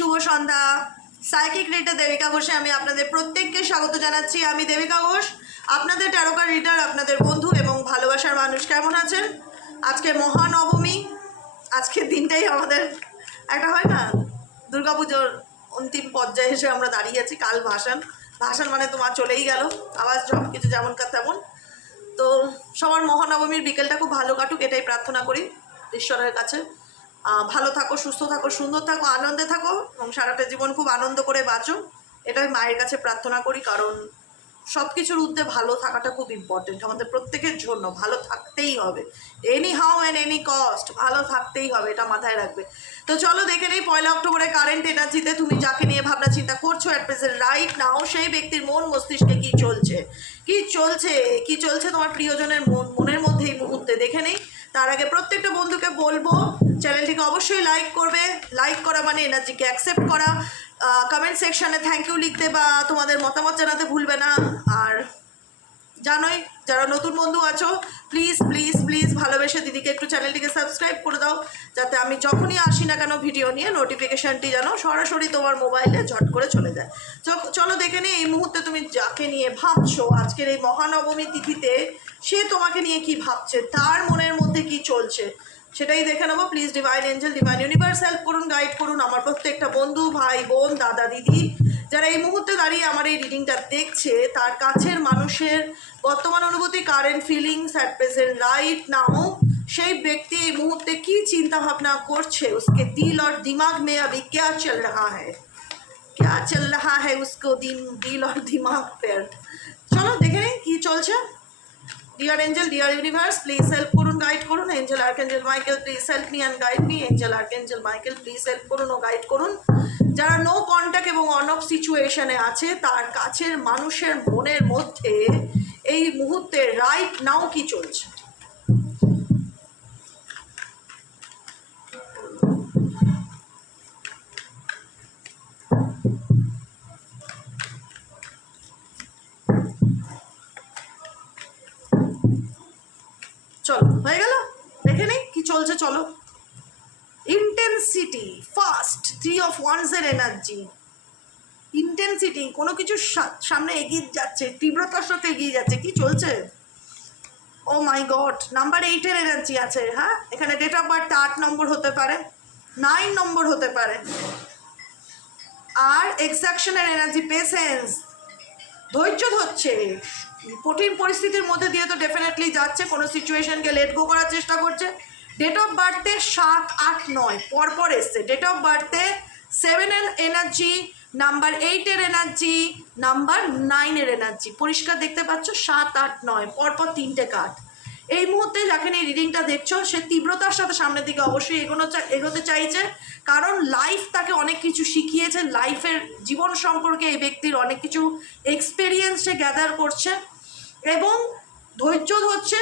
শুভ সন্ধ্যা। Psychic reader Devika ঘোষে আমি আপনাদের প্রত্যেককে স্বাগত জানাচ্ছি। আমি দেবিকা ঘোষ, আপনাদের ট্যারোকার রিডার, আপনাদের বন্ধু এবং ভালোবাসার মানুষ। কেমন আছেন? আজকে মহানবমী, আজকের দিনটাই আমাদের একটা হয় না, দুর্গাপুজোর অন্তিম পর্যায়ে এসে আমরা দাঁড়িয়ে আছি। কাল ভাসান, ভাসান মানে তোমার চলেই গেল, আবার সব কিছু যেমনকার তেমন। তো সবার মহানবমীর বিকেলটা খুব ভালো কাটুক, এটাই প্রার্থনা করি ঈশ্বরের কাছে। ভালো থাকো, সুস্থ থাকো, সুন্দর থাকো, আনন্দে থাকো এবং সারাটা জীবন খুব আনন্দ করে বাঁচো, এটাই মায়ের কাছে প্রার্থনা করি। কারণ সব কিছুর ঊর্ধ্বে ভালো থাকাটা খুব ইম্পর্টেন্ট, আমাদের প্রত্যেকের জন্য ভালো থাকতেই হবে, any how and any cost ভালো থাকতেই হবে, এটা মাথায় রাখবে। তো চলো দেখে নেই 1 অক্টোবরে কারেন্ট এনার্জিতে তুমি যাকে নিয়ে ভাবনা চিন্তা করছো অ্যাট প্রেজেন্ট রাইট নাও, সেই ব্যক্তির মন মস্তিষ্কে কী চলছে, কি চলছে তোমার প্রিয়জনের মনের মধ্যে এই মুহূর্তে দেখে নেই। তার আগে প্রত্যেকটা বন্ধুকে বলবো চ্যানেলটিকে অবশ্যই লাইক করবে। লাইক করা মানে এনার্জিকে অ্যাকসেপ্ট করা। কমেন্ট সেকশানে থ্যাংক ইউ লিখতে বা তোমাদের মতামত জানাতে ভুলবে না। আর জানোই যারা নতুন বন্ধু আছো, প্লিজ প্লিজ প্লিজ ভালোবেসে দিদিকে একটু চ্যানেলটিকে সাবস্ক্রাইব করে দাও, যাতে আমি যখনই আসি না কেন ভিডিও নিয়ে নোটিফিকেশানটি যেন সরাসরি তোমার মোবাইলে ঝট করে চলে যায়। চলো দেখে নিই এই মুহূর্তে তুমি যাকে নিয়ে ভাবছো আজকের এই মহানবমী তিথিতে, সে তোমাকে নিয়ে কি ভাবছে, তার মনের মধ্যে কি চলছে সেটাই দেখে নেবো। Please divine Angel, divine universe help করুন, গাইড করুন আমার প্রত্যেকটা বন্ধু, ভাই, বোন, দাদা, দিদি যারা এই মুহূর্তে দাঁড়িয়ে আমার এই রিডিংটা দেখছে, তার কাছের মানুষের বর্তমান অনুভূতি, current feelings at present right now, সেই ব্যক্তি এই মুহূর্তে কি চিন্তা ভাবনা করছে, उसके दिल और दिमाग में अभी क्या चल रहा है उसको दिल और दिमाग पर। চলো দেখে নিই কি চলছে। Dear angel, dear universe, please help করুন, গাইড করুন। Angel archangel Michael, please help me and guide me. Angel archangel Michael, please help করুন ও গাইড করুন। যারা নো কন্ট্যাক্ট এবং অন অফ সিচুয়েশনে আছে, তার কাছের মানুষের মনের মধ্যে এই মুহূর্তে রাইট নাও কি চলছে। চলো হয়ে গেল, দেখে নেই কি চলছে। চলো ইন্টেন্সিটি ফার্স্ট, 3 অফ ওয়ান্সের এনার্জি, ইন্টেন্সিটি কোনো কিছু সামনে এগিয়ে যাচ্ছে, তীব্রতার সাথে এগিয়ে যাচ্ছে। কি চলছে? ও মাই গড, নাম্বার 8-এর এনার্জি আছে। হ্যাঁ, এখানে ডেট অফ বার্থ 8 নম্বর হতে পারে, 9 নম্বর হতে পারে। আর এক্সাকশনের এনার্জি, পেশেন্স, ধৈর্য ধরছে, কঠিন পরিস্থিতির মধ্যে দিয়ে তো ডেফিনেটলি যাচ্ছে, কোনো সিচুয়েশনকে লেট গো করার চেষ্টা করছে। ডেট অফ বার্থে 7, 8, 9 পরপর এসছে। ডেট অফ বার্থে 7-এর এনার্জি, নাম্বার 8-এর এনার্জি, নাম্বার 9-এর এনার্জি পরিষ্কার দেখতে পাচ্ছ। 7, 8, 9 পরপর 3টে কার্ড। এই মুহূর্তে যাকে এই রিডিংটা দেখছো, সে তীব্রতার সাথে সামনের দিকে অবশ্যই এগোতে চাইছে, কারণ লাইফ তাকে অনেক কিছু শিখিয়েছে। লাইফের জীবন সম্পর্কে এই ব্যক্তির অনেক কিছু এক্সপেরিয়েন্স সে গ্যাদার করছে এবং ধৈর্য ধরছে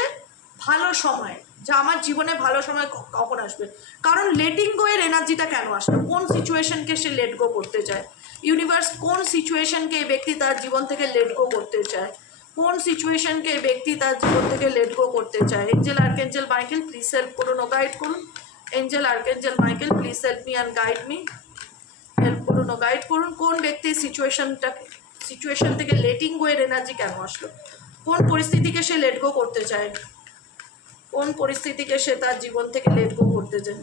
ভালো সময়, যা আমার জীবনে ভালো সময় কখন আসবে। কারণ লেটিং গো এর এনার্জিটা কেন আসলো, কোন সিচুয়েশনকে সে লেট গো করতে চায়, ইউনিভার্স কোন সিচুয়েশনকে এই ব্যক্তি তার জীবন থেকে লেট গো করতে চায়, কোন সিচুয়েশনকে এই ব্যক্তি তার জীবন থেকে লেট গো করতে চায়। Angel archangel Michael, please help করুন ও গাইড করুন। Angel archangel Michael, please help me and guide me. Help করুন ও গাইড করুন। কোন ব্যক্তি সিচুয়েশন থেকে লেটিং গো এর এনার্জি কেন আসলো, কোন পরিস্থিতিকে সে লেট গো করতে চায়, কোন পরিস্থিতিকে সে তার জীবন থেকে লেট গো করতে চায়।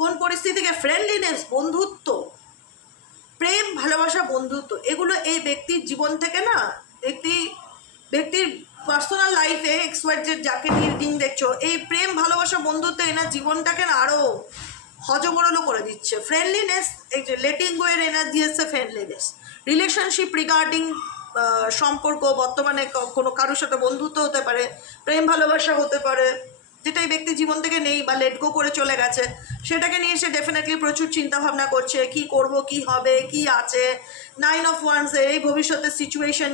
কোন পরিস্থিতিকে, ফ্রেন্ডলিনেস, বন্ধুত্ব, প্রেম, ভালোবাসা, বন্ধুত্ব, এগুলো এই ব্যক্তির জীবন থেকে না, ব্যক্তির পার্সোনাল লাইফে এক্সওয়াইজেড যাকে নিয়ে রিডিং দেখছো, এই প্রেম, ভালোবাসা, বন্ধুত্ব এনার জীবনটাকে না আরও হজবরল করে দিচ্ছে। ফ্রেন্ডলিনেস, এই যে লেটিং গো এর এনার্জি এসছে, ফ্রেন্ডলিনেস, রিলেশনশিপ রিগার্ডিং সম্পর্ক, বর্তমানে কোনো কারোর সাথে বন্ধুত্ব হতে পারে, প্রেম ভালোবাসা হতে পারে, যেটা এই ব্যক্তি জীবন থেকে নেই বা লেট গো করে চলে গেছে, সেটাকে নিয়ে সে ডেফিনেটলি প্রচুর চিন্তাভাবনা করছে। কি করব, কি হবে, কি আছে 9 অফ ওয়ান্সে, এই ভবিষ্যতের সিচুয়েশন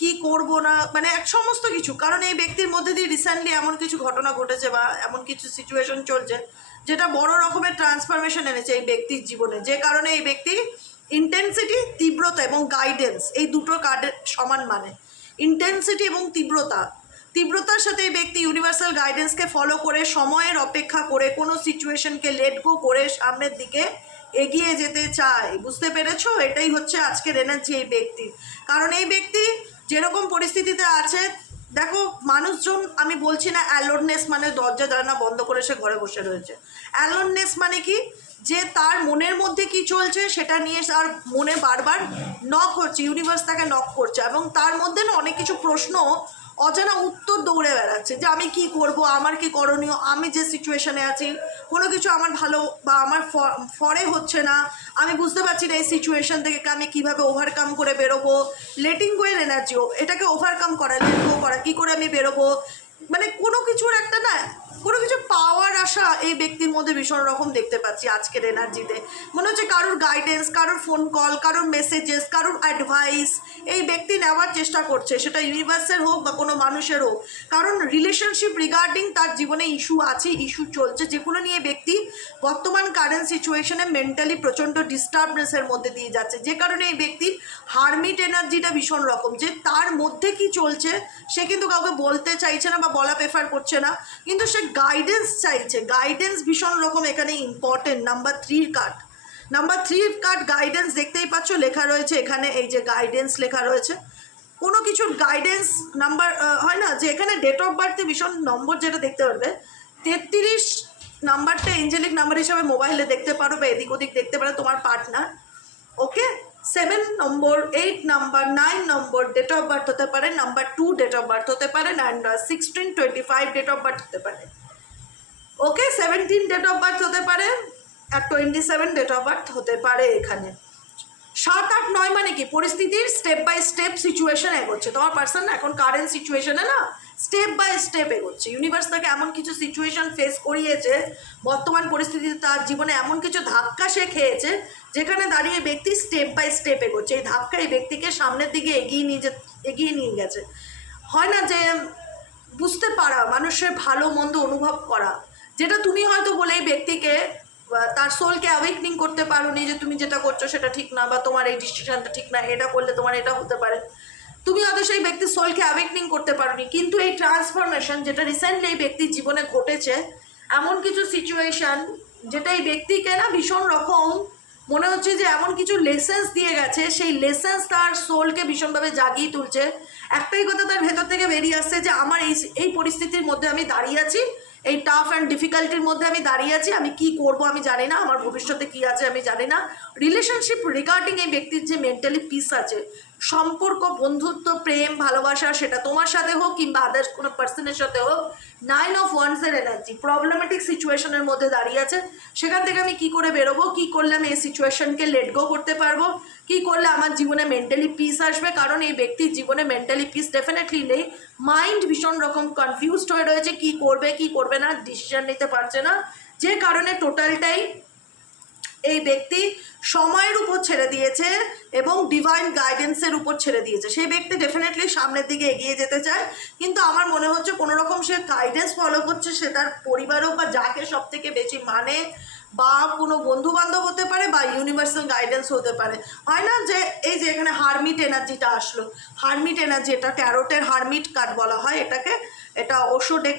কি করব না, মানে এক সমস্ত কিছু। কারণ এই ব্যক্তির মধ্যে দিয়ে রিসেন্টলি এমন কিছু ঘটনা ঘটেছে বা এমন কিছু সিচুয়েশন চলছে যেটা বড় রকমের ট্রান্সফরমেশন এনেছে এই ব্যক্তির জীবনে, যে কারণে এই ব্যক্তি ইন্টেন্সিটি, তীব্রতা এবং গাইডেন্স, এই দুটো কার্ডের সমান মানে। ইন্টেন্সিটি এবং তীব্রতার সাথে এই ব্যক্তি ইউনিভার্সাল গাইডেন্সকে ফলো করে, সময়ের অপেক্ষা করে, কোনো সিচুয়েশনকে লেট গো করে সামনের দিকে এগিয়ে যেতে চায়। বুঝতে পেরেছো? এটাই হচ্ছে আজকের এনার্জি এই ব্যক্তির। কারণ এই ব্যক্তি যেরকম পরিস্থিতিতে আছে, দেখো মানুষজন, আমি বলছি না অ্যালোননেস মানে দরজা জানলা বন্ধ করে সে ঘরে বসে রয়েছে। অ্যালোননেস মানে কি, যে তার মনের মধ্যে কি চলছে সেটা নিয়ে তার মনে বারবার নক হচ্ছে, ইউনিভার্স তাকে নক করছে, এবং তার মধ্যে না অনেক কিছু প্রশ্ন, অজানা উত্তর দৌড়ে বেড়াচ্ছে যে আমি কি করব, আমার কি করণীয়, আমি যে সিচুয়েশনে আছি কোনো কিছু আমার ভালো বা আমার ফরে হচ্ছে না, আমি বুঝতে পারছি না এই সিচুয়েশন থেকে আমি কীভাবে ওভারকাম করে বেরোবো। লেটিং গোয়ের এনার্জিও এটাকে ওভারকাম করা, লেট গো করা, কী করে আমি বেরোবো, মানে কোনো কিছুর একটা না, কোনো কিছু পাওয়ার আশা এই ব্যক্তির মধ্যে ভীষণ রকম দেখতে পাচ্ছি আজকের এনার্জিতে। মনে হচ্ছে কারোর গাইডেন্স, কারোর ফোন কল, কারোর মেসেজেস, কারোর অ্যাডভাইস এই ব্যক্তি নেওয়ার চেষ্টা করছে, সেটা ইউনিভার্সের হোক বা কোনো মানুষের হোক। কারণ রিলেশনশিপ রিগার্ডিং তার জীবনে ইস্যু আছে, ইস্যু চলছে, যেগুলো নিয়ে ব্যক্তি বর্তমান কারেন্ট সিচুয়েশনে মেন্টালি প্রচণ্ড ডিস্টার্বনেসের মধ্যে দিয়ে যাচ্ছে, যে কারণে এই ব্যক্তির হারমিট এনার্জিটা ভীষণ রকম, যে তার মধ্যে কি চলছে সে কিন্তু কাউকে বলতে চাইছে না বা বলা প্রেফার করছে না, কিন্তু সে গাইডেন্স চাইছে। গাইডেন্স ভীষণ রকম এখানে ইম্পর্টেন্ট। নাম্বার 3 কার্ড গাইডেন্স, দেখতেই পাচ্ছ লেখা রয়েছে এখানে, এই যে গাইডেন্স লেখা রয়েছে, কোনো কিছুর গাইডেন্স নাম্বার হয় না যে এখানে ডেট অফ বার্থে ভীষণ নম্বর যেটা দেখতে পারবে 33 নাম্বারটা এঞ্জেলিক নাম্বার হিসাবে মোবাইলে দেখতে পারো বা এদিক ওদিক দেখতে পারো তোমার partner. Okay, 7 number, 8 number, 9 number date of birth হতে পারে, নাম্বার 2 ডেট অফ বার্থ হতে পারে, অ্যান্ড 16, 25 ডেট অফ বার্থ হতে পারে। ওকে, 17 ডেট অফ বার্থ হতে পারে আর 27 ডেট অফ বার্থ হতে পারে। এখানে 7, 8, 9 মানে কি, পরিস্থিতির স্টেপ বাই স্টেপ সিচুয়েশন এগোচ্ছে। তোমার পার্সন এখন কারেন্ট সিচুয়েশনে না স্টেপ বাই স্টেপ এগোচ্ছে। ইউনিভার্স তাকে এমন কিছু সিচুয়েশন ফেস করিয়েছে, বর্তমান পরিস্থিতিতে তার জীবনে এমন কিছু ধাক্কা সে খেয়েছে, যেখানে দাঁড়িয়ে ব্যক্তি স্টেপ বাই স্টেপ এগোচ্ছে। এই ধাক্কা এই ব্যক্তিকে সামনের দিকে এগিয়ে নিয়ে গেছে। হয় না যে বুঝতে পারা, মানুষের ভালো মন্দ অনুভব করা, যেটা তুমি হয়তো বলে এই ব্যক্তিকে তার সোলকে অ্যাওয়েকনিং করতে পারোনি, যে তুমি যেটা করছো সেটা ঠিক না, বা তোমার এই ডিসিশনটা ঠিক না, এটা করলে তোমার এটা হতে পারে। তুমি হয়তো সেই ব্যক্তির সোলকে অ্যাওয়েকনিং করতে পারোনি, কিন্তু এই ট্রান্সফরমেশন যেটা রিসেন্টলি এই ব্যক্তির জীবনে ঘটেছে, এমন কিছু সিচুয়েশন যেটা এই ব্যক্তিকে না ভীষণ রকম মনে হচ্ছে যে এমন কিছু লেসেন্স দিয়ে গেছে, সেই লেসেন্স তার সোলকে ভীষণভাবে জাগিয়ে তুলছে। একটাই কথা তার ভেতর থেকে বেরিয়ে আসছে যে আমার এই পরিস্থিতির মধ্যে আমি দাঁড়িয়ে আছি, এই টাফ অ্যান্ড ডিফিকাল্টির মধ্যে আমি দাঁড়িয়ে আছি, আমি কি করব আমি জানি না, আমার ভবিষ্যতে কি আছে আমি জানি না। রিলেশনশিপ রিগার্ডিং এই ব্যক্তির যে মেন্টালি পিস আছে, সম্পর্ক, বন্ধুত্ব, প্রেম, ভালোবাসা, সেটা তোমার সাথে হোক কিংবা আদার্স কোনো পার্সনের সাথে হোক, 9 অফ ওয়ান্সের এনার্জি প্রবলেমেটিক সিচুয়েশনের মধ্যে দাঁড়িয়ে আছে। সেখান থেকে আমি কি করে বেরোবো, কি করলে আমি এই সিচুয়েশনকে লেট গো করতে পারবো, কি করলে আমার জীবনে মেন্টালি পিস আসবে। কারণ এই ব্যক্তির জীবনে মেন্টালি পিস ডেফিনেটলি নেই, মাইন্ড ভীষণ রকম কনফিউজড হয়ে রয়েছে, কি করবে কি করবে না ডিসিশন নিতে পারছে না, যে কারণে টোটালটাই এই ব্যক্তি সময়ের উপর ছেড়ে দিয়েছে এবং ডিভাইন গাইডেন্সের উপর ছেড়ে দিয়েছে। সেই ব্যক্তি ডেফিনেটলি সামনের দিকে এগিয়ে যেতে চায়, কিন্তু আমার মনে হচ্ছে কোনো রকম সে গাইডেন্স ফলো করছে, সে তার পরিবারও বা যাকে সব থেকে বেশি মানে, বা কোনো বন্ধু বান্ধব হতে পারে, বা ইউনিভার্সাল গাইডেন্স হতে পারে। হয় না যে এই যে এখানে হারমিট এনার্জিটা আসলো, হারমিট এনার্জি, এটা ট্যারোটের হারমিট কার্ড বলা হয় এটাকে, এটা Osho deck,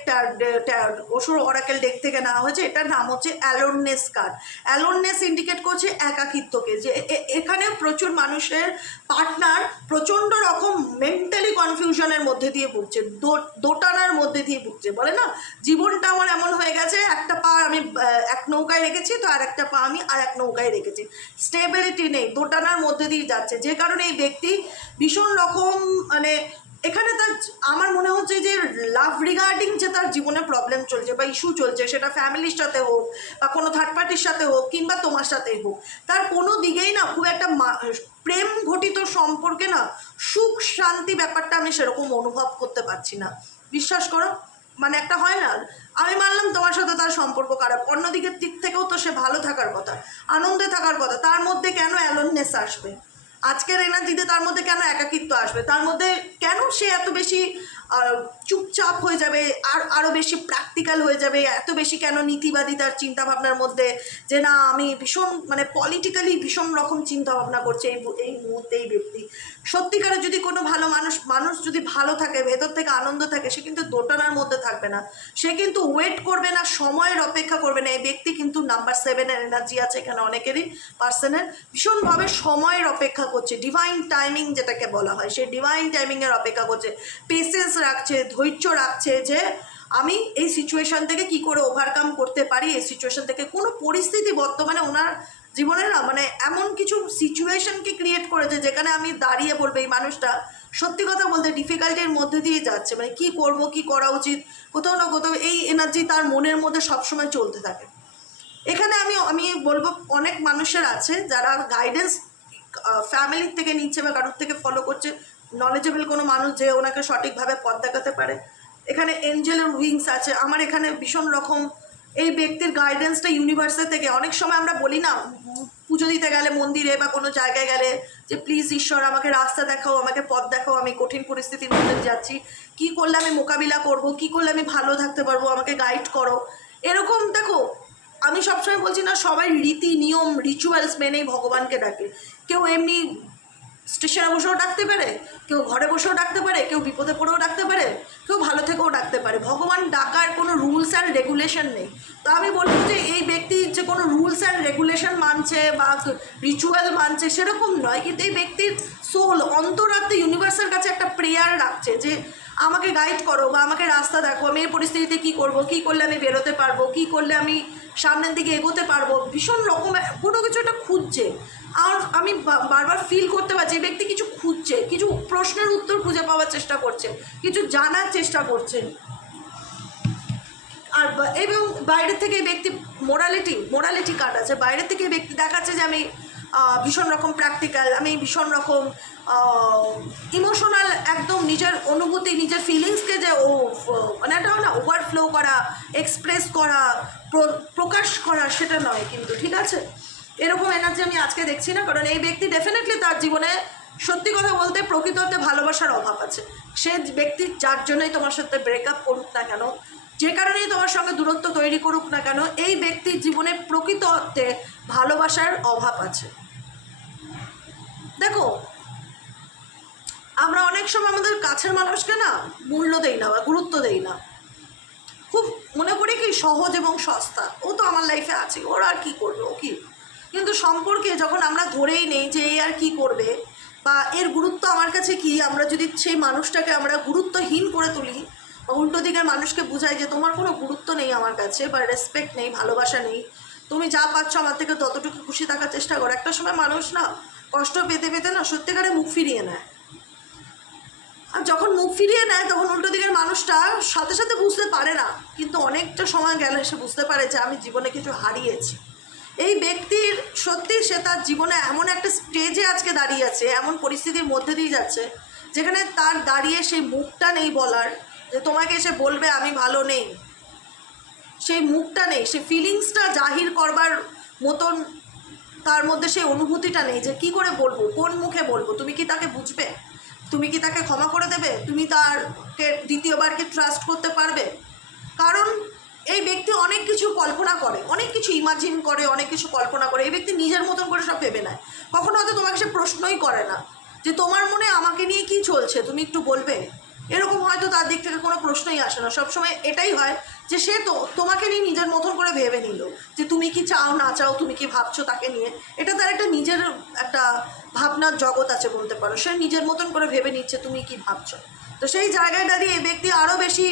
Osho oracle deck থেকে নেওয়া হয়েছে। এটার নাম হচ্ছে অ্যালোননেস কার্ড। অ্যালোননেস ইন্ডিকেট করছে একাকিত্বকে, যে এখানে প্রচুর মানুষের পার্টনার প্রচণ্ড রকম মেন্টালি কনফিউশনের মধ্যে দিয়ে ভুগছে, দোটানার মধ্যে দিয়ে ভুগছে। বলে না, জীবনটা আমার এমন হয়ে গেছে, একটা পা আমি এক নৌকায় রেখেছি তো আর একটা পা আমি আর এক নৌকায় রেখেছি, স্টেবিলিটি নেই, দোটানার মধ্যে দিয়ে যাচ্ছে। যে কারণে এই ব্যক্তি ভীষণ রকম মানে এখানে তার আমার মনে হচ্ছে যে লাভ রিগার্ডিং যে তার জীবনে প্রবলেম চলছে বা ইস্যু চলছে, সেটা ফ্যামিলির সাথে হোক বা কোনো থার্ড পার্টির সাথে হোক কিংবা তোমার সাথেই হোক, তার কোনো দিকেই না খুব একটা প্রেম ঘটিত সম্পর্কে না সুখ শান্তি ব্যাপারটা আমি সেরকম অনুভব করতে পারছি না। বিশ্বাস করো, মানে একটা হয় না, আমি মানলাম তোমার সাথে তার সম্পর্ক খারাপ, অন্যদিকের দিক থেকেও তো সে ভালো থাকার কথা, আনন্দে থাকার কথা, তার মধ্যে কেন অ্যালোননেস আসবে? আজকের এনার্জিতে তার মধ্যে কেন একাকিত্ব আসবে? তার মধ্যে কেন সে এত বেশি চুপচাপ হয়ে যাবে, আরও বেশি প্র্যাকটিক্যাল হয়ে যাবে, এত বেশি কেন নীতিবাদী তার চিন্তাভাবনার মধ্যে, যে না আমি ভীষণ মানে পলিটিক্যালি ভীষণ রকম চিন্তাভাবনা করছে এই মুহূর্তে এই ব্যক্তি। সত্যিকারের যদি কোনো ভালো মানুষ যদি ভালো থাকে, ভেতর থেকে আনন্দ থাকে, সে কিন্তু দোটানার মধ্যে থাকবে না, সে কিন্তু ওয়েট করবে না, সময়ের অপেক্ষা করবে না। এই ব্যক্তি কিন্তু নাম্বার 7 এর এনার্জি আছে এখানে অনেকেরই পার্সনের, ভীষণভাবে সময়ের অপেক্ষা করছে, ডিভাইন টাইমিং যেটাকে বলা হয়, সেই ডিভাইন টাইমিংয়ের অপেক্ষা করছে, পেশেন্স রাখছে, ধৈর্য রাখছে, যে আমি এই সিচুয়েশন থেকে কি করে ওভারকাম করতে পারি। এই সিচুয়েশন থেকে কোনো পরিস্থিতি বর্তমানে ওনার জীবনে না মানে এমন কিছু সিচুয়েশনকে ক্রিয়েট করেছে যেখানে আমি দাঁড়িয়ে বলবো এই মানুষটা সত্যি কথা বলতে ডিফিকাল্টির মধ্যে দিয়ে যাচ্ছে, মানে কি করব, কি করা উচিত, কোথাও না কোথাও এই এনার্জি তার মনের মধ্যে সবসময় চলতে থাকে। এখানে আমি বলবো অনেক মানুষের আছে যারা গাইডেন্স ফ্যামিলির থেকে নিচ্ছে বা কারোর থেকে ফলো করছে, নলেজেবল কোনো মানুষ যে ওনাকে সঠিকভাবে পথ দেখাতে পারে। এখানে এঞ্জেলের উইংস আছে। আমার এখানে ভীষণ রকম এই ব্যক্তির গাইডেন্সটা ইউনিভার্সের থেকে, অনেক সময় আমরা বলি না পুজো দিতে গেলে মন্দিরে বা কোনো জায়গায় গেলে যে প্লিজ ঈশ্বর আমাকে রাস্তা দেখাও, আমাকে পথ দেখাও, আমি কঠিন পরিস্থিতির মধ্যে যাচ্ছি, কি করলে আমি মোকাবিলা করব, কি করলে আমি ভালো থাকতে পারবো, আমাকে গাইড করো। এরকম দেখো, আমি সবসময় বলছি না সবাই রীতি নিয়ম রিচুয়ালস মেনেই ভগবানকে ডাকে। কেউ এমনি স্টেশনে বসেও ডাকতে পারে, কেউ ঘরে বসেও ডাকতে পারে, কেউ বিপদে পড়েও ডাকতে পারে, কেউ ভালো থেকেও ডাকতে পারে। ভগবান ডাকার কোনো রুলস অ্যান্ড রেগুলেশন নেই। তো আমি বলবো যে এই ব্যক্তি যে কোনো রুলস অ্যান্ড রেগুলেশন মানছে বা রিচুয়াল মানছে সেরকম নয়, কিন্তু এই ব্যক্তির সোল অন্তরাত্মা ইউনিভার্সের কাছে একটা প্রেয়ার রাখছে যে আমাকে গাইড করো বা আমাকে রাস্তা দেখো, আমি এই পরিস্থিতিতে কী করবো, কী করলে আমি বেরোতে পারবো, কী করলে আমি সামনের দিকে এগোতে পারবো। ভীষণ রকম কোনো কিছু একটা খুঁজছে। আর আমি বারবার ফিল করতে পারছি এই ব্যক্তি কিছু খুঁজছে, কিছু প্রশ্নের উত্তর খুঁজে পাওয়ার চেষ্টা করছে, কিছু জানার চেষ্টা করছে। আর এবং বাইরে থেকে এই ব্যক্তি মোরালিটি কার্ড আছে, বাইরে থেকে এই ব্যক্তি দেখাচ্ছে যে আমি ভীষণ রকম প্র্যাকটিক্যাল, আমি ভীষণ রকম ইমোশনাল, একদম নিজের অনুভূতি নিজের ফিলিংসকে যে মানে একটা না ওভারফ্লো করা, এক্সপ্রেস করা, প্রকাশ করা, সেটা নয় কিন্তু, ঠিক আছে? এরকম এনার্জি আমি আজকে দেখছি না, কারণ এই ব্যক্তি ডেফিনেটলি তার জীবনে সত্যি কথা বলতে প্রকৃত অর্থে ভালোবাসার অভাব আছে। সে ব্যক্তি যার জন্যই তোমার সাথে ব্রেকআপ করুক না কেন, যে কারণেই তোমার সঙ্গে দূরত্ব তৈরি করুক না কেন, এই ব্যক্তির জীবনে প্রকৃত অর্থে ভালোবাসার অভাব আছে। দেখো, আমরা অনেক সময় আমাদের কাছের মানুষকে না মূল্য দেই না বা গুরুত্ব দেই না, খুব মনে করি কি সহজ এবং সস্তা, ও তো আমার লাইফে আছে, ওর আর কি করবে, ও কি। কিন্তু সম্পর্কে যখন আমরা ধরেই নেই যে এই আর কি করবে বা এর গুরুত্ব আমার কাছে কি, আমরা যদি সেই মানুষটাকে আমরা গুরুত্বহীন করে তুলি বা উল্টো দিকের মানুষকে বুঝাই যে তোমার কোনো গুরুত্ব নেই আমার কাছে বা রেসপেক্ট নেই, ভালোবাসা নেই, তুমি যা পাচ্ছ আমার থেকে ততটুকু খুশি থাকার চেষ্টা করো, একটা সময় মানুষ না কষ্ট পেতে পেতে না সত্যিকারে মুখ ফিরিয়ে নেয়। আর যখন মুখ ফিরিয়ে নেয় তখন উল্টো দিকের মানুষটা সাথে সাথে বুঝতে পারে না, কিন্তু অনেকটা সময় গেলে সে বুঝতে পারে যে আমি জীবনে কিছু হারিয়েছি। এই ব্যক্তির সত্যি সে তার জীবনে এমন একটা স্টেজে আজকে দাঁড়িয়ে আছে, এমন পরিস্থিতির মধ্যে দিয়ে যাচ্ছে যেখানে তার দাঁড়িয়ে সেই মুখটা নেই বলার, যে তোমাকে এসে বলবে আমি ভালো নেই, সেই মুখটা নেই, সেই ফিলিংসটা জাহির করবার মতন তার মধ্যে সেই অনুভূতিটা নেই যে কি করে বলবো, কোন মুখে বলবো। তুমি কি তাকে বুঝবে? তুমি কি তাকে ক্ষমা করে দেবে? তুমি তারকে দ্বিতীয়বারকে ট্রাস্ট করতে পারবে? কারণ এই ব্যক্তি অনেক কিছু কল্পনা করে, অনেক কিছু ইমাজিন করে, অনেক কিছু কল্পনা করে। এই ব্যক্তি নিজের মতন করে সব ভেবে নেয়, কখনো হয়তো তোমাকে সে প্রশ্নই করে না যে তোমার মনে আমাকে নিয়ে কি চলছে, তুমি একটু বলবে। এরকম হয়তো তার দিক থেকে কোনো প্রশ্নই আসে না। সবসময় এটাই হয় যে সে তো তোমাকে নিয়ে নিজের মতন করে ভেবে নিল যে তুমি কি চাও না চাও, তুমি কি ভাবছো তাকে নিয়ে, এটা তার একটা নিজের একটা ভাবনার জগৎ আছে বলতে পারো। সে নিজের মতন করে ভেবে নিচ্ছে তুমি কি ভাবছো। তো সেই জায়গায় দাঁড়িয়ে এই ব্যক্তি আরও বেশি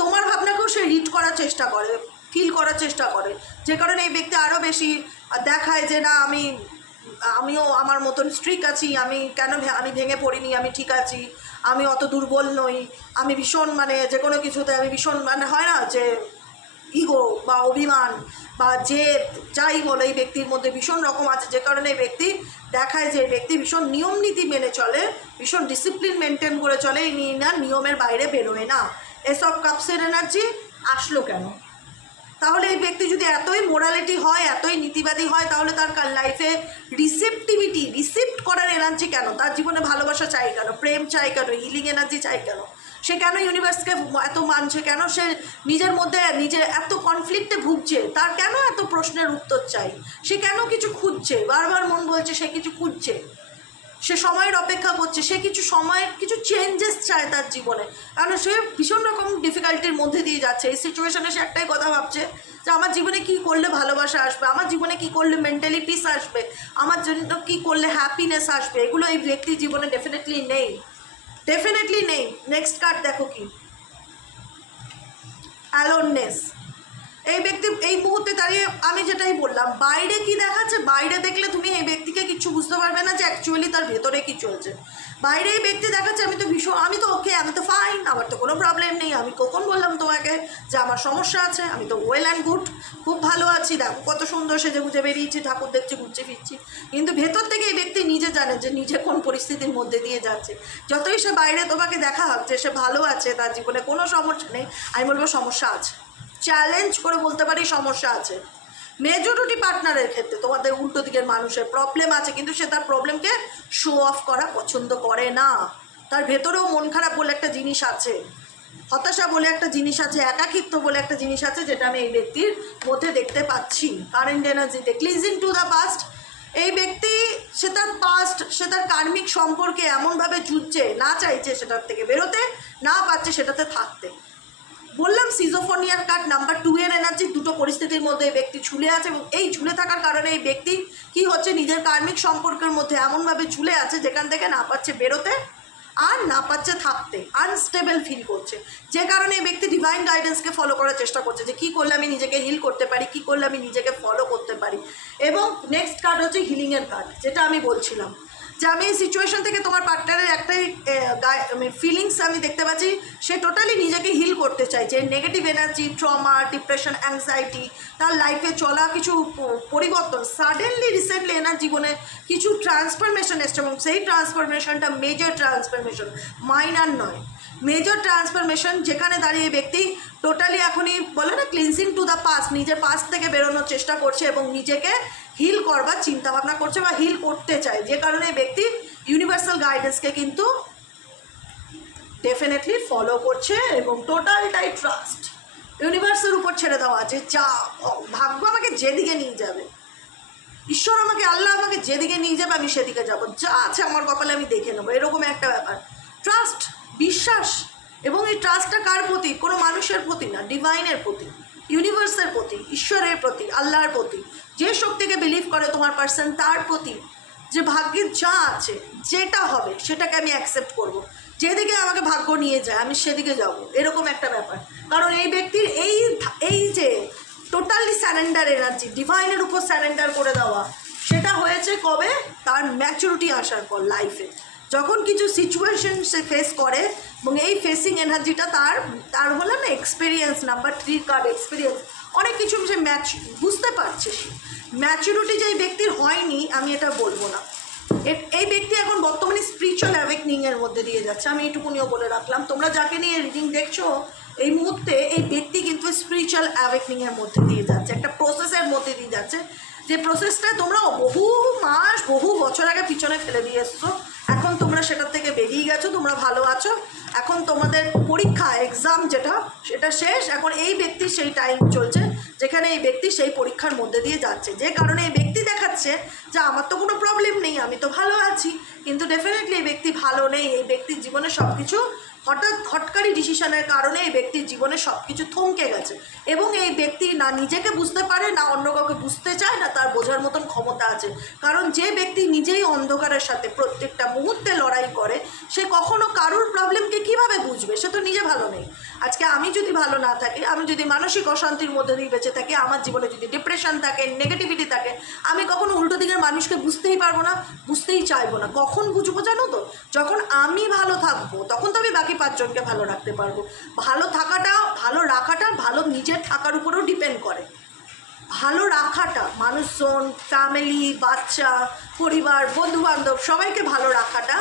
তোমার ভাবনাকেও সে রিড করার চেষ্টা করে, ফিল করার চেষ্টা করে, যে কারণে এই ব্যক্তি আরও বেশি দেখায় যে না আমিও আমার মতন স্ট্রিক আছি, আমি ভেঙে পড়িনি, আমি ঠিক আছি, আমি অত দুর্বল নই, আমি ভীষণ মানে যে কোনো কিছুতে আমি ভীষণ মানে হয় না যে ইগো বা অভিমান বা যে যাই বলো এই ব্যক্তির মধ্যে ভীষণ রকম আছে, যে কারণে এই ব্যক্তি দেখায় যে এই ব্যক্তি ভীষণ নিয়ম নীতি মেনে চলে, ভীষণ ডিসিপ্লিন মেনটেন করে চলে, এই নিয়মের বাইরে বেরোয় না। এসব কাপসের এনার্জি আসলো কেন? তাহলে এই ব্যক্তি যদি এতই মোরালিটি হয়, এতই নীতিবাদী হয়, তাহলে তার লাইফে রিসিপ্ট করার এনার্জি কেন? তার জীবনে ভালোবাসা চাই কেন? প্রেম চাই কেন? হিলিং এনার্জি চাই কেন? সে কেন ইউনিভার্সকে এত মানছে, কেন সে নিজের মধ্যে নিজে এত কনফ্লিক্টে ভুগছে, তার কেন এত প্রশ্নের উত্তর চাই, সে কেন কিছু খুঁজছে, বারবার মন বলছে সে কিছু খুঁজছে, সে সময়ের অপেক্ষা করছে, সে কিছু সময়ের কিছু চেঞ্জেস চায় তার জীবনে, কারণ সে ভীষণ রকম ডিফিকাল্টির মধ্যে দিয়ে যাচ্ছে। এই সিচুয়েশনে সে একটাই কথা ভাবছে যে আমার জীবনে কী করলে ভালোবাসা আসবে, আমার জীবনে কী করলে মেন্টালি পিস আসবে, আমার জন্য কী করলে হ্যাপিনেস আসবে, এগুলো এই ব্যক্তির জীবনে ডেফিনেটলি নেই, ডেফিনেটলি নেই। নেক্সট কার্ড দেখো কি, অ্যালোননেস। এই ব্যক্তি এই মুহূর্তে দাঁড়িয়ে আমি যেটাই বললাম, বাইরে কি দেখাচ্ছে, বাইরে দেখলে তুমি এই ব্যক্তিকে কিছু বুঝতে পারবে না যে অ্যাকচুয়ালি তার ভেতরে কি চলছে। বাইরে এই ব্যক্তি দেখাচ্ছে আমি তো ভীষণ, আমি তো ওকে, আমি তো ফাইন, আমার তো কোনো প্রবলেম নেই, আমি কখন বললাম তোমাকে যে আমার সমস্যা আছে, আমি তো ওয়েল অ্যান্ড গুড, খুব ভালো আছি, দেখো কত সুন্দর সেজে গুজে বেরিয়েছি, ঠাকুর দেখছি, ঘুরছি ফিরছি। কিন্তু ভেতর থেকে এই ব্যক্তি নিজে জানে যে নিজে কোন পরিস্থিতির মধ্যে দিয়ে যাচ্ছে। যতই সে বাইরে তোমাকে দেখা হোক যে সে ভালো আছে, তার জীবনে কোনো সমস্যা নেই, আমি বলবো সমস্যা আছে, চ্যালেঞ্জ করে বলতে পারি সমস্যা আছে। মেজরিটি পার্টনারের ক্ষেত্রে তোমাদের উল্টো দিকের মানুষের প্রবলেম আছে, কিন্তু সে তার প্রবলেমকে শো অফ করা পছন্দ করে না। তার ভেতরেও মন খারাপ বলে একটা জিনিস আছে, হতাশা বলে একটা জিনিস আছে, একাকিত্ব বলে একটা জিনিস আছে, যেটা আমি এই ব্যক্তির মধ্যে দেখতে পাচ্ছি। কারেন্ট এনার্জিতে ক্লিনজিং টু দ্য পাস্ট, এই ব্যক্তি সে তার পাস্ট, সে তার কার্মিক সম্পর্কে এমনভাবে জুঝছে, না চাইছে সেটার থেকে বেরোতে, না পাচ্ছে সেটাতে থাকতে। বললাম সিজোফোনিয়ার কার্ড নাম্বার 2 এর এনার্জি, দুটো পরিস্থিতির মধ্যে এই ব্যক্তি ঝুলে আছে, এবং এই ঝুলে থাকার কারণে এই ব্যক্তি কি হচ্ছে, নিজের কার্মিক সম্পর্কের মধ্যে এমনভাবে ঝুলে আছে যেখান থেকে না পাচ্ছে বেরোতে আর না পাচ্ছে থাকতে, আনস্টেবল ফিল করছে, যে কারণে এই ব্যক্তি ডিভাইন গাইডেন্সকে ফলো করার চেষ্টা করছে যে কী করলে আমি নিজেকে হিল করতে পারি, কী করলে আমি নিজেকে ফলো করতে পারি। এবং নেক্সট কার্ড হচ্ছে হিলিংয়ের কার্ড, যেটা আমি বলছিলাম যে আমি এই সিচুয়েশন থেকে তোমার পার্টনারের একটাই ফিলিংস আমি দেখতে পাচ্ছি, সে টোটালি নিজেকে হিল করতে চাইছে। Negative energy, trauma, depression, anxiety, তার লাইফে চলা কিছু পরিবর্তন, সাডেনলি রিসেন্টলি এনার জীবনে কিছু ট্রান্সফরমেশন এসছে, এবং সেই ট্রান্সফরমেশনটা মেজর ট্রান্সফরমেশন, মাইনার নয়, মেজর ট্রান্সফরমেশন, যেখানে দাঁড়িয়ে ব্যক্তি টোটালি এখনই বলে না ক্লিনজিং টু দ্য পাস্ট, নিজের পাস্ট থেকে বেরোনোর চেষ্টা করছে এবং নিজেকে হিল করবার চিন্তাভাবনা করছে বা হিল করতে চায়, যে কারণে ব্যক্তি ইউনিভার্সাল গাইডেন্সকে কিন্তু ডেফিনেটলি ফলো করছে এবং টোটালটাই ট্রাস্ট ইউনিভার্সের উপর ছেড়ে দেওয়া আছে। যা ভাগ্য আমাকে যেদিকে নিয়ে যাবে, ঈশ্বর আমাকে, আল্লাহ আমাকে যেদিকে নিয়ে যাবে আমি সেদিকে যাব, যা আছে আমার কপালে আমি দেখে নেবো, এরকম একটা ব্যাপার। ট্রাস্ট, বিশ্বাস, এবং এই ট্রাস্টটা কার প্রতি, কোনো মানুষের প্রতি না, ডিভাইনের প্রতি, ইউনিভার্সের প্রতি, ঈশ্বরের প্রতি, আল্লাহর প্রতি, যে শক্তিকে বিলিভ করে তোমার পার্সন তার প্রতি, যে ভাগ্যের যা আছে যেটা হবে সেটাকে আমি অ্যাকসেপ্ট করব, যেদিকে আমাকে ভাগ্য নিয়ে যায় আমি সেদিকে যাব, এরকম একটা ব্যাপার। কারণ এই ব্যক্তির এই যে টোটালি স্যারেন্ডার এনার্জি, ডিভাইনের উপর স্যারেন্ডার করে দেওয়া, সেটা হয়েছে কবে, তার ম্যাচুরিটি আসার পর লাইফে, যখন কিছু সিচুয়েশন সে ফেস করে, এবং এই ফেসিং এনার্জিটা তার হলো না এক্সপিরিয়েন্স, নাম্বার 3 কার্ড এক্সপিরিয়েন্স, অনেক কিছু সে বুঝতে পারছে। ম্যাচুরিটি যে ব্যক্তির হয়নি আমি এটা বলবো না, এই ব্যক্তি এখন বর্তমানে স্পিরিচুয়াল অ্যাওয়েকনিংয়ের মধ্যে দিয়ে যাচ্ছে, আমি এইটুকুনিও বলে রাখলাম। তোমরা যাকে নিয়ে রিডিং দেখছো এই মুহূর্তে এই ব্যক্তি কিন্তু স্পিরিচুয়াল অ্যাওয়েকনিংয়ের মধ্যে দিয়ে যাচ্ছে, একটা প্রসেসের মধ্যে দিয়ে যাচ্ছে, যে প্রসেসটা তোমরা বহু মাস বহু বছর আগে পিছনে ফেলে দিয়ে এসছো, এখন তোমরা সেটার থেকে বেরিয়ে গেছো, তোমরা ভালো আছো, এখন তোমাদের পরীক্ষা এক্সাম যেটা সেটা শেষ, এখন এই ব্যক্তির সেই টাইম চলছে যেখানে এই ব্যক্তি সেই পরীক্ষার মধ্যে দিয়ে যাচ্ছে, যে কারণে এই ব্যক্তি দেখাচ্ছে যে আমার তো কোনো প্রবলেম নেই, আমি তো ভালো আছি, কিন্তু ডেফিনেটলি এই ব্যক্তি ভালো নেই। এই ব্যক্তির জীবনে সব কিছু হটকারি ডিসিশনের কারণে এই ব্যক্তির জীবনে সব কিছু থমকে গেছে, এবং এই ব্যক্তি না নিজেকে বুঝতে পারে, না অন্য কাউকে বুঝতে চায়, না তার বোঝার মতন ক্ষমতা আছে। কারণ যে ব্যক্তি নিজেই অন্ধকারের সাথে প্রত্যেকটা মুহূর্তে লড়াই করে, সে কখনো কারোর প্রবলেমকে কিভাবে বুঝবে, সে তো নিজে ভালো নেই। আজকে আমি যদি ভালো না থাকি, আমি যদি মানসিক অশান্তির মধ্যে দিয়ে বেঁচে থাকি, আমার জীবনে যদি ডিপ্রেশন থাকে, নেগেটিভিটি থাকে, আমি কখনো উল্টো দিকের মানুষকে বুঝতেই পারবো না, বুঝতেই চাইবো না। কখন বুঝবো জানো তো, যখন আমি ভালো থাকবো, তখন তো আমি বাকি 5 জনকে ভালো রাখতে পারবো। ভালো থাকাটা, ভালো রাখাটা, ভালো নিজের থাকার উপরেও ডিপেন্ড করে। ভালো রাখাটা, মানুষজন, ফ্যামিলি, বাচ্চা, পরিবার, বন্ধুবান্ধব, সবাইকে ভালো রাখাটা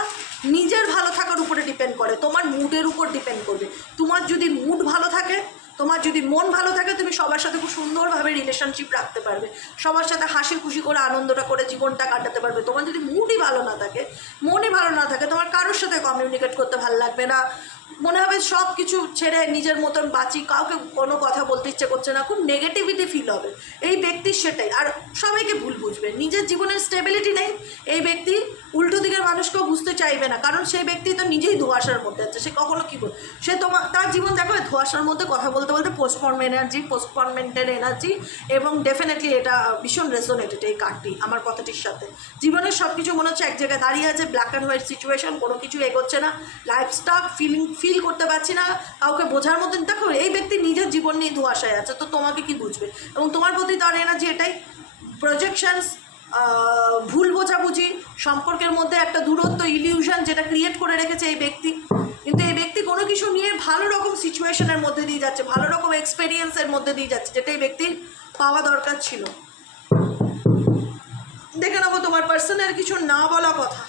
নিজের ভালো থাকার উপরে ডিপেন্ড করে, তোমার মুডের উপর ডিপেন্ড করবে। তোমার যদি মুড ভালো থাকে, তোমার যদি মন ভালো থাকে, তুমি সবার সাথে খুব সুন্দরভাবে রিলেশনশিপ রাখতে পারবে, সবার সাথে হাসি খুশি করে আনন্দটা করে জীবনটা কাটাতে পারবে। তোমার যদি মুডই ভালো না থাকে, মনই ভালো না থাকে, তোমার কারোর সাথে কমিউনিকেট করতে ভালো লাগবে না, মনে হবে সব কিছু ছেড়ে নিজের মতন বাঁচি, কাউকে কোনো কথা বলতে ইচ্ছে করছে না, খুব নেগেটিভিটি ফিল হবে এই ব্যক্তির, সেটাই। আর সবাইকে ভুল বুঝবে, নিজের জীবনের স্টেবিলিটি নেই এই ব্যক্তি, উল্টো দিকের মানুষকেও বুঝতে চাইবে না, কারণ সেই ব্যক্তি তো নিজেই ধোঁয়াশার মধ্যে আছে, সে কখনো কী বল, সে তার জীবন দেখো ধোঁয়াশার মধ্যে কথা বলতে বলতে পোস্টপনমেন্টের এনার্জি, এবং ডেফিনেটলি এটা ভীষণ রেজোনেটেড এই কার্ডটি আমার কথাটির সাথে। জীবনের সব কিছু মনে হচ্ছে এক জায়গায় দাঁড়িয়ে আছে, ব্ল্যাক অ্যান্ড হোয়াইট সিচুয়েশন, কোনো কিছু এগোচ্ছে না, লাইফ স্টাক, ফিল করতে পারছি না, কাউকে বোঝার মতন। দেখো এই ব্যক্তি নিজের জীবন নিয়ে ধোঁয়াশায় আছে, তো তোমাকে কি বুঝবে, এবং তোমার প্রতি তার এনার্জি এটাই, প্রজেকশনস, ভুল বোঝাবুঝি, সম্পর্কের মধ্যে একটা দূরত্ব, ইলিউশন যেটা ক্রিয়েট করে রেখেছে এই ব্যক্তি। কিন্তু এই ব্যক্তি কোনো কিছু নিয়ে ভালো রকম সিচুয়েশনের মধ্যে দিয়ে যাচ্ছে, ভালো রকম এক্সপেরিয়েন্সের মধ্যে দিয়ে যাচ্ছে, যেটা এই ব্যক্তির পাওয়া দরকার ছিল। দেখে নেবো তোমার পার্সনের কিছু না বলা কথা,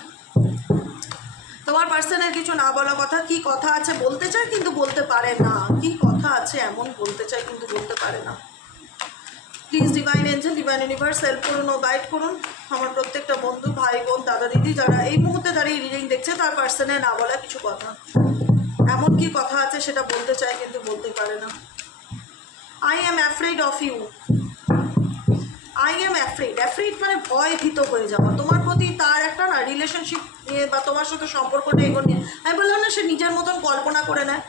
তোমার পার্সনের কিছু না বলা কথা, কি কথা আছে বলতে চায় কিন্তু বলতে পারে না, কি কথা আছে এমন বলতে চায় কিন্তু বলতে পারে না। Please divine Angel, divine universe help করুন ও গাইড করুন আমার প্রত্যেকটা বন্ধু, ভাই বোন, দাদা দিদি যারা এই মুহূর্তে দাঁড়িয়ে রিডিং দেখছে, তার পার্সনে না বলা কিছু কথা, এমন কি কথা আছে সেটা বলতে চায় কিন্তু বলতে পারে না। I am afraid of you, I am afraid মানে ভয় ভীত হয়ে যাওয়া তোমার প্রতি, তার একটা না রিলেশনশিপ নিয়ে বা তোমার সাথে সম্পর্কটা এগোন নিয়ে, আমি বললাম না সে নিজের মতন কল্পনা করে নেয়,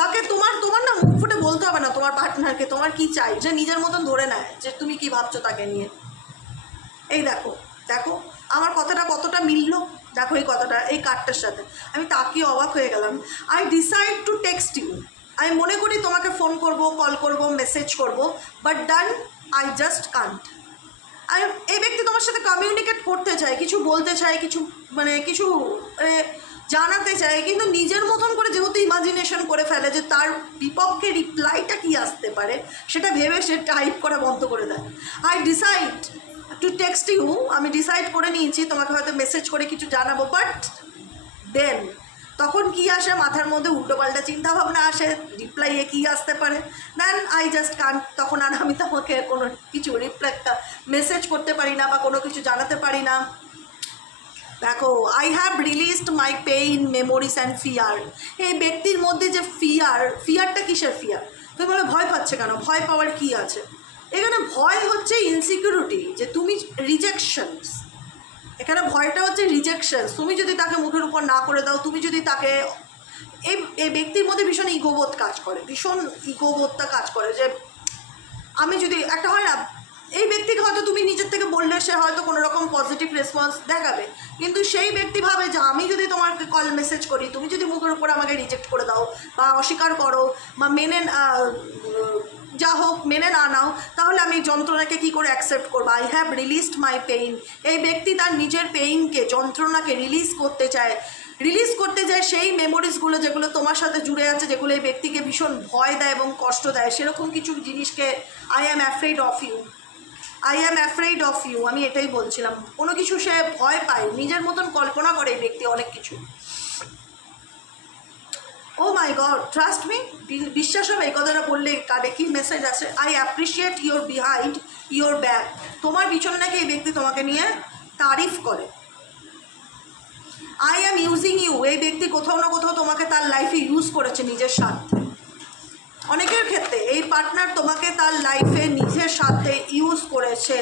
তাকে তোমার না মুখ ফুটে বলতে হবে না তোমার পার্টনারকে তোমার কি চাই, যে নিজের মতন ধরে নেয় যে তুমি কি ভাবছো তাকে নিয়ে। এই দেখো দেখো আমার কথাটা কতটা মিলল, দেখো এই কথাটা এই কার্ডটার সাথে, আমি তাকিয়ে অবাক হয়ে গেলাম। I decide to text you, আমি মনে করি তোমাকে ফোন করব, কল করব, মেসেজ করব, but done I just can't. আর এই ব্যক্তি তোমার সাথে কমিউনিকেট করতে চায়, কিছু বলতে চায়, কিছু জানাতে চায়, কিন্তু নিজের মতন করে যেহেতু ইমাজিনেশন করে ফেলে যে তার বিপক্ষে রিপ্লাইটা কি আসতে পারে, সেটা ভেবে সে টাইপ করা বন্ধ করে দেয়। I decide to text you, আমি ডিসাইড করে নিয়েছি তোমাকে হয়তো মেসেজ করে কিছু জানাবো, বাট দেন তখন কি আসে মাথার মধ্যে, উল্টোপাল্টা চিন্তাভাবনা আসে, রিপ্লাইয়ে কী আসতে পারে, দেন আই জাস্ট কান, তখন আর আমি তোমাকে কোনো কিছু মেসেজ করতে পারি না বা কোনো কিছু জানাতে পারি না। দেখো I have released my pain, memories and fear, এই ব্যক্তির মধ্যে যে ফিয়ারটা কিসের ফিয়ার, তুমি বলো ভয় পাচ্ছে কেন, ভয় পাওয়ার কি আছে এখানে, ভয় হচ্ছে ইনসিকিউরিটি, যে তুমি রিজেকশনস, এখানে ভয়টা হচ্ছে রিজেকশনস, তুমি যদি তাকে মুখের উপর না করে দাও, তুমি যদি তাকে, এই ব্যক্তির মধ্যে ভীষণ ইগোবোধ কাজ করে, ভীষণ ইগোবোধটা কাজ করে, যে আমি যদি একটা হয় না, এই ব্যক্তিকে হয়তো তুমি নিজের থেকে বললে সে হয়তো কোনো রকম পজিটিভ রেসপন্স দেখাবে, কিন্তু সেই ব্যক্তি ভাবে যে আমি যদি তোমাকে কল মেসেজ করি, তুমি যদি মুখের উপর আমাকে রিজেক্ট করে দাও বা অস্বীকার করো বা যা হোক মেনে না নাও, তাহলে আমি যন্ত্রণাকে কী করে অ্যাকসেপ্ট করবো। I have released my pain, এই ব্যক্তি তার নিজের পেইনকে, যন্ত্রণাকে রিলিজ করতে চায় সেই মেমোরিজগুলো যেগুলো তোমার সাথে জুড়ে আছে, যেগুলো এই ব্যক্তিকে ভীষণ ভয় দেয় এবং কষ্ট দেয়, সেরকম কিছু জিনিসকে I am afraid of you, I am afraid of you, আমি এটাই বলছিলাম। কোনো কিছু সে ভয় পায়, নিজের মতন কল্পনা করে এই ব্যক্তি অনেক কিছু। ও মাই গড, ট্রাস্ট মি, বিশ্বাস হবে এই কথাটা বললে, কার্ডে কি মেসেজ আছে, I appreciate your behind your back, তোমার পিছনে নাকি এই ব্যক্তি তোমাকে নিয়ে তারিফ করে। আই অ্যাম ইউজিং ইউ, এই ব্যক্তি কোথাও না কোথাও তোমাকে তার লাইফে ইউজ করেছে নিজের স্বার্থে, অনেকের ক্ষেত্রে এই পার্টনার তোমাকে তার লাইফে নিজের সাথে ইউজ করেছে।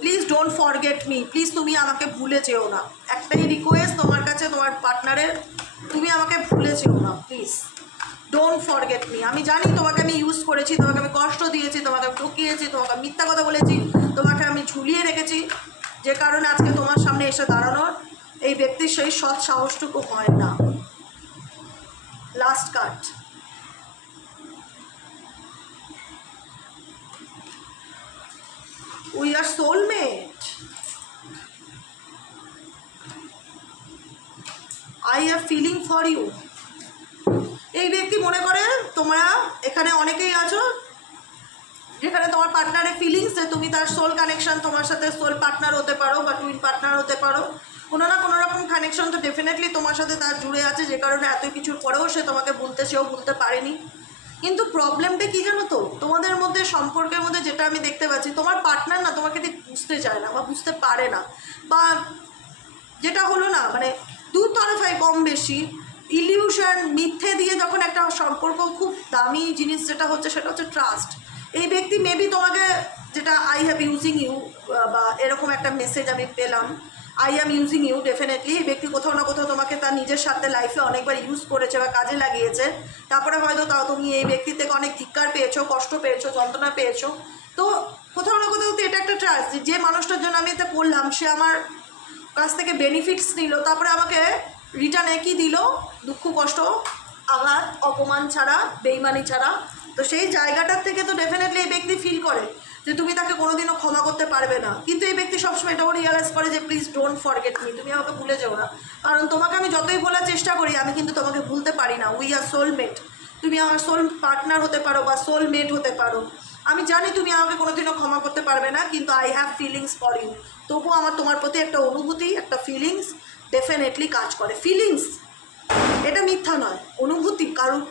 Please don't forget me, please তুমি আমাকে ভুলে যেও না, একটাই রিকোয়েস্ট তোমার কাছে তোমার পার্টনারের, তুমি আমাকে ভুলে যেও না প্লিজ, ডোন্ট ফরগেট মি। আমি জানি তোমাকে আমি ইউজ করেছি, তোমাকে আমি কষ্ট দিয়েছি, তোমাকে আমি ঠকিয়েছি, তোমাকে মিথ্যা কথা বলেছি, তোমাকে আমি ঝুলিয়ে রেখেছি, যে কারণে আজকে তোমার সামনে এসে দাঁড়ানোর এই ব্যক্তির সেই সৎ সাহসটুকু হয় না। Last card, we are soulmate, I have feeling for you. এই ব্যক্তি মনে করে তোমরা এখানে অনেকেই আছো যেখানে তোমার পার্টনারের ফিলিংস, যে তুমি তার সোল কানেকশন, তোমার সাথে সোল পার্টনার হতে পারো বা টুইন পার্টনার হতে পারো, কোনো না কোনো রকম কানেকশন তো ডেফিনেটলি তোমার সাথে তার জুড়ে আছে, যে কারণে এত কিছুর পরেও সে তোমাকে সেও ভুলতে পারেনি। কিন্তু প্রবলেমটা কী জানো তো, তোমাদের মধ্যে সম্পর্কের মধ্যে যেটা আমি দেখতে পাচ্ছি, তোমার পার্টনার না তোমাকে ঠিক বুঝতে চায় না বা বুঝতে পারে না, বা যেটা হলো না, মানে দুতরফায় কম বেশি ইলিউশন, মিথ্যে দিয়ে যখন একটা সম্পর্ক, খুব দামি জিনিস যেটা হচ্ছে সেটা হচ্ছে ট্রাস্ট। এই ব্যক্তি মেবি তোমাকে, যেটা আই হ্যাভ ইউজিং ইউ বা এরকম একটা মেসেজ আমি পেলাম, I am using you, definitely এই ব্যক্তি কোথাও না কোথাও তোমাকে তার নিজের সাথে লাইফে অনেকবার ইউজ করেছে বা কাজে লাগিয়েছে। তারপরে হয়তো তাও তুমি এই ব্যক্তি থেকে অনেক ধিক্কার পেয়েছো, কষ্ট পেয়েছো, যন্ত্রণা পেয়েছো। তো কোথাও না কোথাও তো এটা একটা ট্রাস্ট, যে মানুষটার জন্য আমি এটা করলাম সে আমার কাছ থেকে বেনিফিটস নিল, তারপরে আমাকে রিটার্নে কী দিল? দুঃখ, কষ্ট, আঘাত, অপমান ছাড়া, বেইমানি ছাড়া। তো সেই জায়গাটার থেকে তো ডেফিনেটলি এই ব্যক্তি ফিল করে যে তুমি তাকে কোনোদিনও ক্ষমা করতে পারবে না। কিন্তু এই ব্যক্তি সবসময় এটাও রিয়েলাইজ করে যে প্লিজ ডোন্ট ফরগেট মি, তুমি আমাকে ভুলে যাও না। কারণ তোমাকে আমি যতই বলার চেষ্টা করি, আমি কিন্তু তোমাকে ভুলতে পারি না। We are soulmate. তুমি আমার সোল পার্টনার হতে পারো বা সোলমেট হতে পারো। আমি জানি তুমি আমাকে কোনোদিনও ক্ষমা করতে পারবে না, কিন্তু I have feelings for you. তবুও আমার তোমার প্রতি একটা অনুভূতি, একটা ফিলিংস ডেফিনেটলি কাজ করে। ফিলিংস, এটা মিথ্যা নয়। অনুভূতি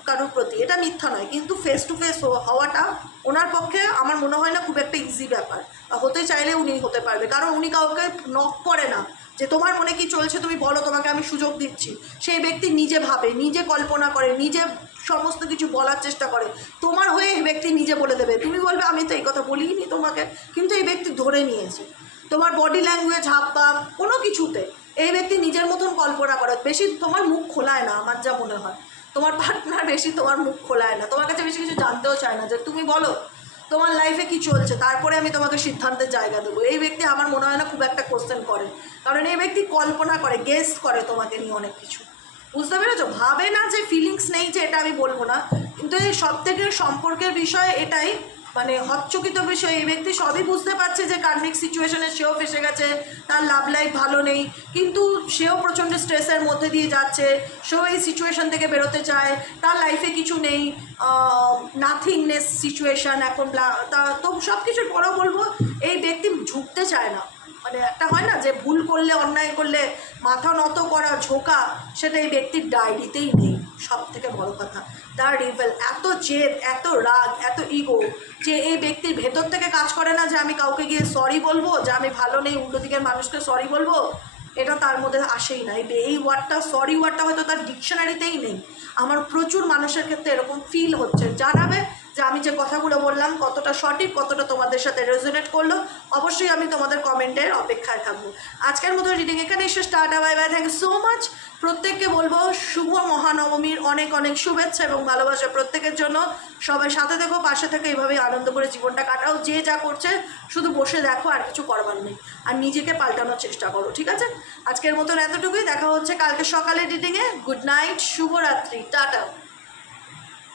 কারুর প্রতি, এটা মিথ্যা নয়। কিন্তু ফেস টু ফেস হওয়াটা ওনার পক্ষে আমার মনে হয় না খুব একটা ইজি ব্যাপার। হতে চাইলে উনি হতে পারবে, কারণ উনি কাউকে নক করে না যে তোমার মনে কি চলছে তুমি বলো, তোমাকে আমি সুযোগ দিচ্ছি। সেই ব্যক্তি নিজে ভাবে, নিজে কল্পনা করে, নিজে সমস্ত কিছু বলার চেষ্টা করে। তোমার হয়ে এই ব্যক্তি নিজে বলে দেবে, তুমি বলবে আমি তো এই কথা বলিনি তোমাকে, কিন্তু এই ব্যক্তি ধরে নিয়েছে। তোমার বডি ল্যাঙ্গুয়েজ, হাবভাব, কোনো কিছুতে এই ব্যক্তি নিজের মতন কল্পনা করে। বেশি তোমার মুখ খোলায় না, আমার যা মনে হয়। তোমার পার্টনার বেশি তোমার মুখ খোলায় না, তোমার কাছে বেশি কিছু জানতেও চায় না, যে তুমি বলো তোমার লাইফে কি চলছে, তারপরে আমি তোমাকে সিদ্ধান্তের জায়গা দেবো। এই ব্যক্তি আমার মনে হয় না খুব একটা কোশ্চেন করে, কারণ এই ব্যক্তি কল্পনা করে, গেস করে তোমাকে নিয়ে অনেক কিছু। বুঝতে পেরেছো? ভাবে না যে ফিলিংস নেই, যে এটা আমি বলবো না। কিন্তু এই সব থেকে সম্পর্কের বিষয় এটাই, মানে হচ্চকিত বিষয়, এই ব্যক্তি সবই বুঝতে পারছে যে কার্মিক সিচুয়েশনে সেও ফেসে গেছে, তার লাভ লাইফ ভালো নেই, কিন্তু সেও প্রচণ্ড স্ট্রেসের মধ্যে দিয়ে যাচ্ছে, সেও এই সিচুয়েশন থেকে বেরোতে চায়, তার লাইফে কিছু নেই, নাথিংনেস সিচুয়েশান এখন। তো সব কিছুর পরেও বলবো এই ব্যক্তি ঝুঁকতে চায় না। মানে একটা হয় না যে ভুল করলে, অন্যায় করলে মাথা নত করা, ঝোঁকা, সেটা এই ব্যক্তির ডায়েরিতেই নেই। সব থেকে বড় কথা, তার রিভেল, এত জেদ, এত রাগ, এত ইগো, যে এই ব্যক্তির ভেতর থেকে কাজ করে না যে আমি কাউকে গিয়ে সরি বলবো, যে আমি ভালো নেই, উল্টো দিকের মানুষকে সরি বলবো। এটা তার মধ্যে আসেই না। এই ওয়ার্ডটা, সরি ওয়ার্ডটা হয়তো তার ডিকশনারিতেই নেই। আমার প্রচুর মানুষের ক্ষেত্রে এরকম ফিল হচ্ছে। জানাবে যে আমি যে কথাগুলো বললাম কতটা সঠিক, কতটা তোমাদের সাথে রেজোনেট করলো। অবশ্যই আমি তোমাদের কমেন্টের অপেক্ষায় থাকবো। আজকের মতো রিডিং এখানে এসে start. Bye bye, thank you so much. প্রত্যেককে বলবো শুভ মহানবমীর অনেক অনেক শুভেচ্ছা এবং ভালোবাসা প্রত্যেকের জন্য। সবাই সাথে দেখো, পাশে থেকে এইভাবেই আনন্দ করে জীবনটা কাটাও। যে যা করছে শুধু বসে দেখো, আর কিছু করবার নেই। আর নিজেকে পাল্টানোর চেষ্টা করো, ঠিক আছে? আজকের মতন এতটুকুই। দেখা হচ্ছে কালকে সকালে রিডিংয়ে। গুড নাইট, শুভরাত্রি, টাটা।